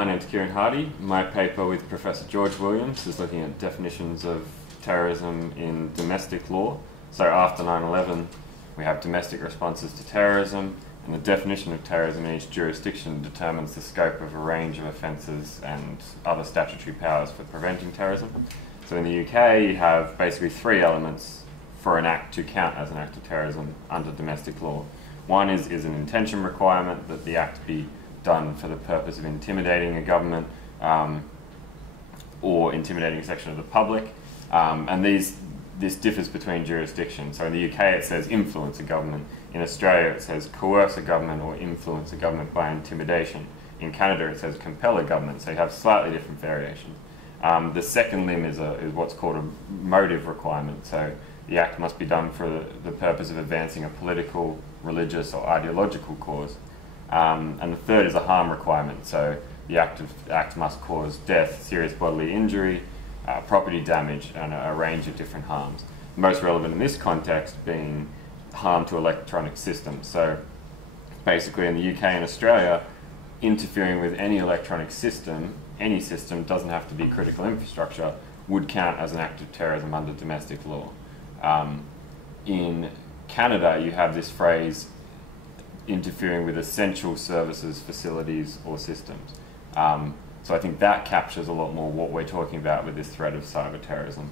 My name's Keiran Hardy. My paper with Professor George Williams is looking at definitions of terrorism in domestic law. So after 9/11, we have domestic responses to terrorism, and the definition of terrorism in each jurisdiction determines the scope of a range of offences and other statutory powers for preventing terrorism. So in the UK, you have basically three elements for an act to count as an act of terrorism under domestic law. One is an intention requirement that the act be done for the purpose of intimidating a government or intimidating a section of the public. And this differs between jurisdictions. So in the UK it says influence a government. In Australia it says coerce a government or influence a government by intimidation. In Canada it says compel a government, so you have slightly different variations. The second limb is what's called a motive requirement. So the act must be done for the purpose of advancing a political, religious or ideological cause. And the third is a harm requirement. So the act must cause death, serious bodily injury, property damage, and a range of different harms. Most relevant in this context being harm to electronic systems. So basically in the UK and Australia, interfering with any electronic system, any system, doesn't have to be critical infrastructure, would count as an act of terrorism under domestic law. In Canada, you have this phrase, interfering with essential services, facilities, or systems. So I think that captures a lot more what we're talking about with this threat of cyber terrorism.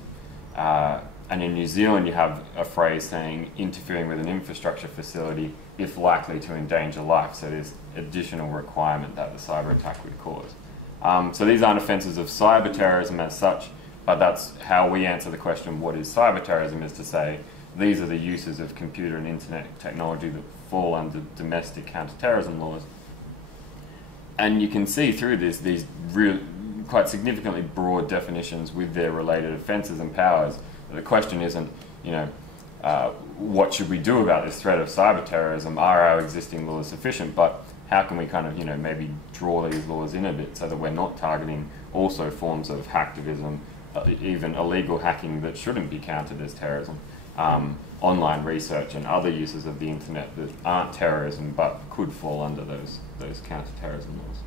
And in New Zealand, you have a phrase saying interfering with an infrastructure facility if likely to endanger life. So there's additional requirement that the cyber attack would cause. So these aren't offences of cyber terrorism as such, but that's how we answer the question, what is cyber terrorism, is to say these are the uses of computer and internet technology that fall under domestic counterterrorism laws. And you can see through this, these quite significantly broad definitions with their related offences and powers. The question isn't, what should we do about this threat of cyber terrorism? Are our existing laws sufficient? But how can we kind of, maybe draw these laws in a bit so that we're not targeting also forms of hacktivism, even illegal hacking that shouldn't be counted as terrorism, online research and other uses of the internet that aren't terrorism but could fall under those counter-terrorism laws.